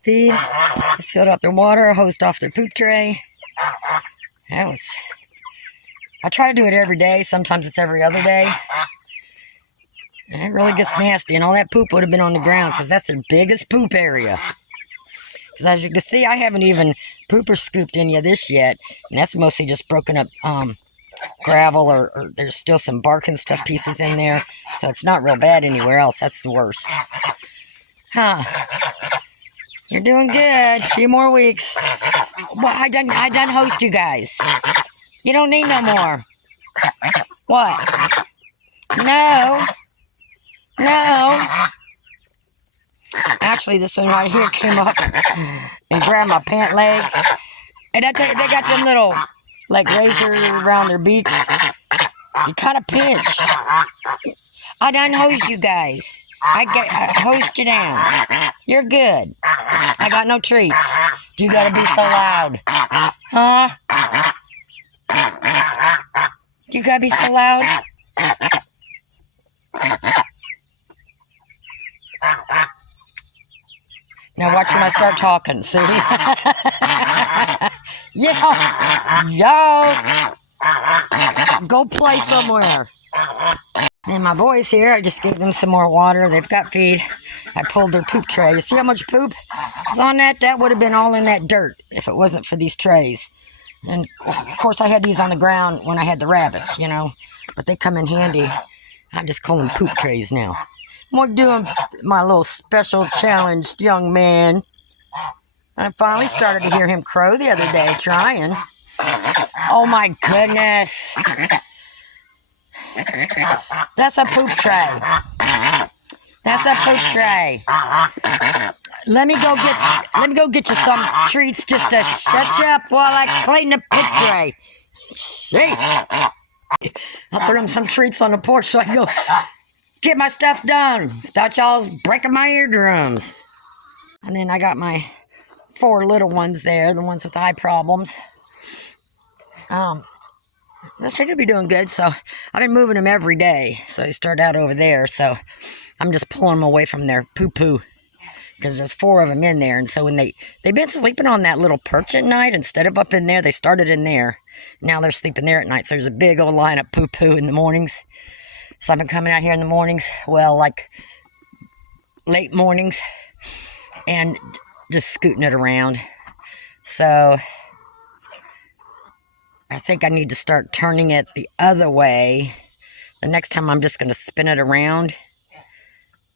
Feed. Just filled up their water, hosed off their poop tray. I try to do it every day. Sometimes it's every other day. And it really gets nasty, and all that poop would have been on the ground because that's their biggest poop area. Because as you can see, I haven't even pooper scooped any of this yet, and that's mostly just broken up gravel, or there's still some bark and stuff pieces in there, so it's not real bad anywhere else. That's the worst. Huh. You're doing good. A few more weeks. Well, I done host you guys. You don't need no more. What? No. No. Actually, this one right here came up and grabbed my pant leg. And I tell you, they got them little, like, razors around their beaks. You kind of pinched. I done hosed you guys. I hosed you down. You're good. I got no treats. You gotta be so loud. Huh? You gotta be so loud? Now watch when I start talking, see? Yo! Go play somewhere. And my boys here, I just gave them some more water. They've got feed. I pulled their poop tray. You see how much poop is on that? That would have been all in that dirt if it wasn't for these trays. And, of course, I had these on the ground when I had the rabbits, you know. But they come in handy. I just call them poop trays now. I'm doing my little special challenged young man. I finally started to hear him crow the other day, trying. Oh, my goodness. That's a poop tray. That's a poop tray. Let me go get you some treats just to shut you up while I clean the poop tray. Jeez. I'll throw them some treats on the porch so I can go get my stuff done. Thought y'all was breaking my eardrums. And then I got my 4 little ones there, the ones with eye problems. They're going to be doing good, so I've been moving them every day. So they start out over there, so I'm just pulling them away from their poo-poo because there's 4 of them in there. And so when they've been sleeping on that little perch at night instead of up in there. They started in there. Now they're sleeping there at night, so there's a big old line of poo-poo in the mornings. So I've been coming out here in the mornings, well, like late mornings, and just scooting it around. So I think I need to start turning it the other way. The next time I'm just going to spin it around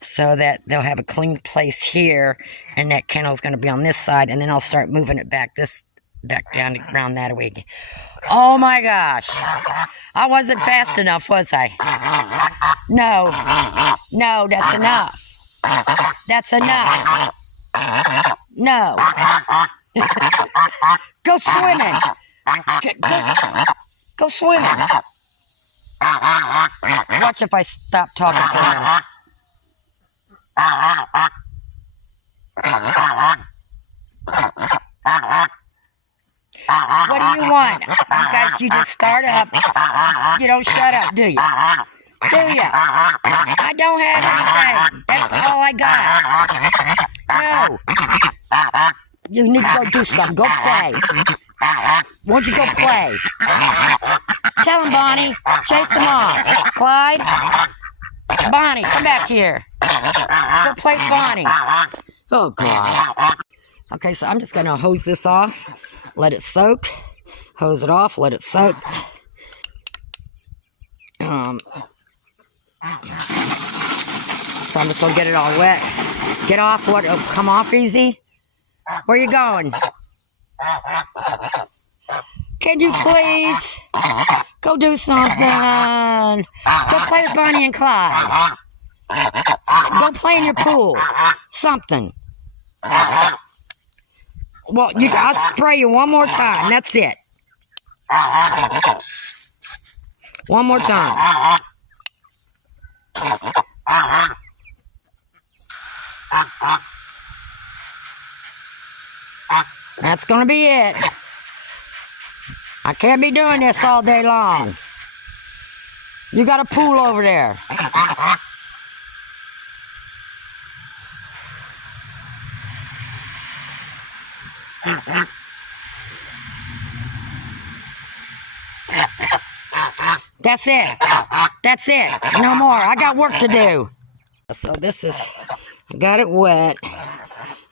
so that they'll have a clean place here, and that kennel's going to be on this side, and then I'll start moving it back down around that way. Oh my gosh. I wasn't fast enough, was I? No. No, that's enough. That's enough. No. Go swimming. Go swimming. Watch if I stop talking for a minute. What do you want? You guys, you just start up. You don't shut up, do you? Do you? I don't have anything. That's all I got. No. You need to go do something. Go play. Won't you go play? Tell him, Bonnie. Chase him off. Clyde? Bonnie, come back here. Go play with Bonnie. Oh, God. Okay, so I'm just going to hose this off. Let it soak. Hose it off. Let it soak. So I'm just going to get it all wet. Get off. What? Oh, come off easy. Where you going? Can you please go do something? Go play with Bonnie and Clyde. Go play in your pool. Something. Well, I'll spray you one more time. That's it. One more time. That's going to be it. I can't be doing this all day long. You got a pool over there. That's it. That's it. No more. I got work to do. So this is, I got it wet.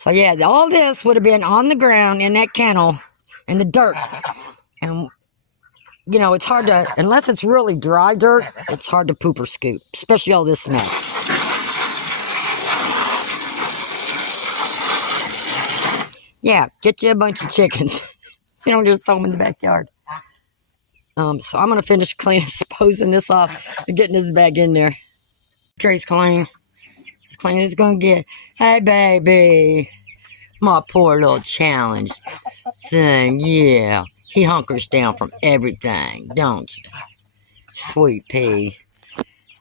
So yeah, all this would have been on the ground in that kennel in the dirt. And, you know, it's hard to, unless it's really dry dirt, it's hard to poop or scoop, especially all this mess. Yeah, get you a bunch of chickens. You don't just throw them in the backyard. So I'm going to finish cleaning, posing this off, and getting this bag in there. Trey's clean. As clean as it's going to get. Hey, baby. My poor little challenge thing, yeah. He hunkers down from everything, don't you? Sweet pea.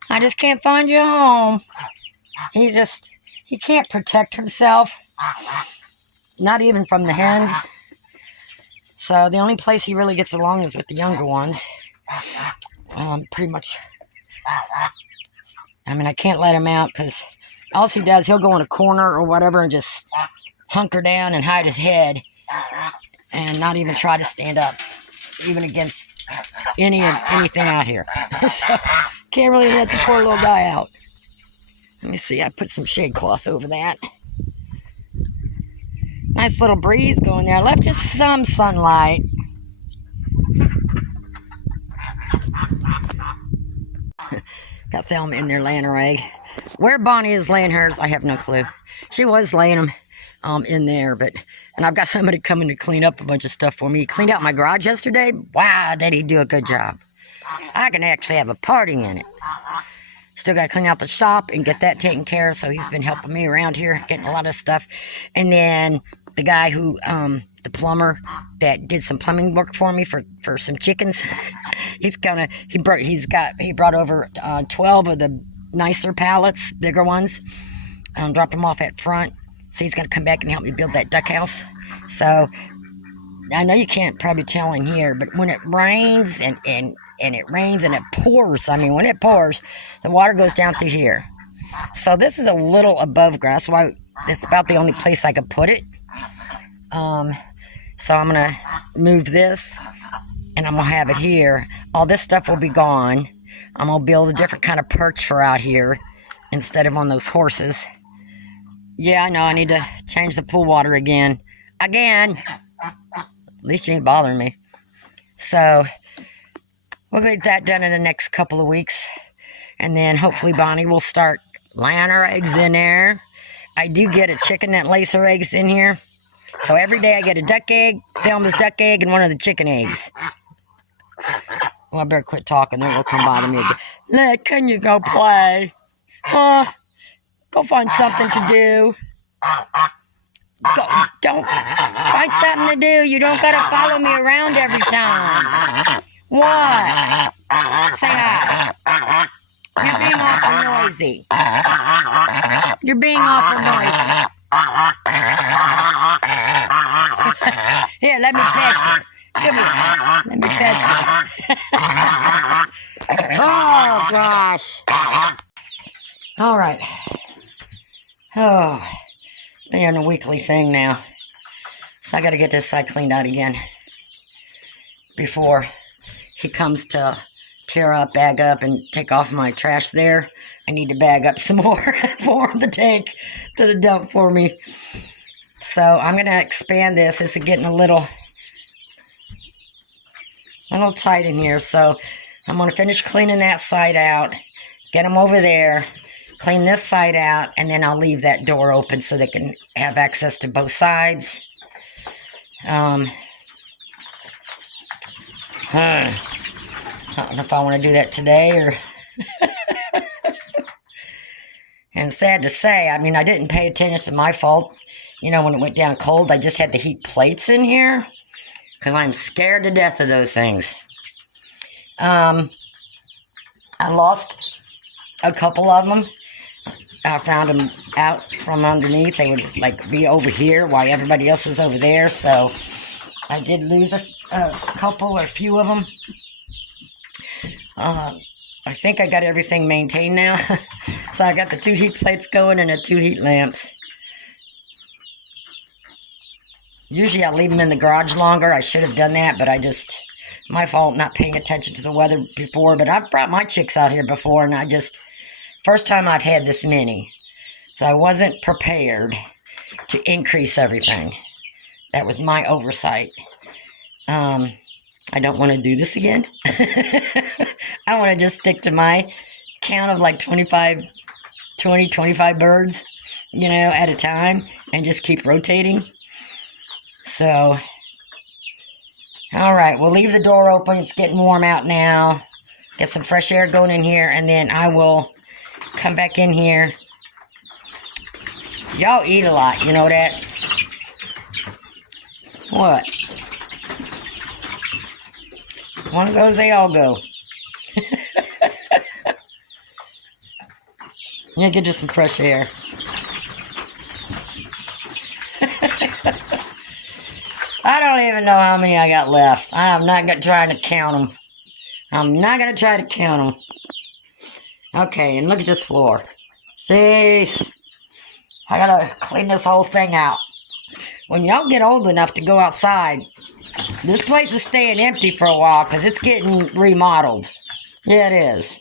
I just can't find you a home. He can't protect himself. Not even from the hens. So the only place he really gets along is with the younger ones. Pretty much. I mean, I can't let him out because all he does, he'll go in a corner or whatever and just hunker down and hide his head and not even try to stand up, even against anything out here. So can't really let the poor little guy out. Let me see. I put some shade cloth over that. Nice little breeze going there. I left just some sunlight. Got Thelma in there laying her egg. Where Bonnie is laying hers, I have no clue. She was laying them in there, and I've got somebody coming to clean up a bunch of stuff for me. He cleaned out my garage yesterday. Wow, did he do a good job. I can actually have a party in it. Still got to clean out the shop and get that taken care of, so he's been helping me around here, getting a lot of stuff. And then the guy who, the plumber that did some plumbing work for me for some chickens, he brought over 12 of the nicer pallets, bigger ones, dropped them off at front. So he's going to come back and help me build that duck house. So I know you can't probably tell in here, but when it rains and it rains and it pours, I mean, when it pours, the water goes down through here. So this is a little above ground. That's why it's about the only place I could put it. So I'm going to move this, and I'm going to have it here. All this stuff will be gone. I'm going to build a different kind of perch for out here instead of on those horses. Yeah, I know, I need to change the pool water again. Again! At least you ain't bothering me. So we'll get that done in the next couple of weeks. And then hopefully Bonnie will start laying her eggs in there. I do get a chicken that lays her eggs in here. So every day I get a duck egg, Thelma's duck egg, and one of the chicken eggs. Well, I better quit talking. Then they'll come bother me again. Look, can you go play? Go find something to do. Don't find something to do. You don't gotta follow me around every time. What? Say hi. You're being awful noisy. You're being awful noisy. Here, let me pet you. Come here. Let me pet you. Oh, gosh. All right. Oh, it's been a weekly thing now. So I got to get this side cleaned out again before he comes to tear up, bag up, and take off my trash there. I need to bag up some more for him to take to the dump for me. So I'm going to expand this. It's getting a little tight in here. So I'm going to finish cleaning that side out, get them over there, clean this side out, and then I'll leave that door open so they can have access to both sides. I don't know if I want to do that today or... And sad to say, I mean, I didn't pay attention. It's my fault. You know, when it went down cold, I just had to heat plates in here because I'm scared to death of those things. I lost a couple of them. I found them out from underneath. They would just like be over here while everybody else was over there. So I did lose a couple or a few of them. I think I got everything maintained now. So I got the 2 heat plates going and the 2 heat lamps. Usually I leave them in the garage longer. I should have done that, but my fault not paying attention to the weather before. But I've brought my chicks out here before, and first time I've had this many. So I wasn't prepared to increase everything. That was my oversight. I don't want to do this again. I want to just stick to my count of like 25 birds, at a time, and just keep rotating. So, all right, we'll leave the door open. It's getting warm out now. Get some fresh air going in here, and then I will come back in here. Y'all eat a lot, you know that? What? One goes, they all go. Yeah, get just some fresh air. I don't even know how many I got left. I'm not going to try to count them. I'm not going to try to count them. Okay, and look at this floor. Jeez. I got to clean this whole thing out. When y'all get old enough to go outside, this place is staying empty for a while because it's getting remodeled. Yeah, it is.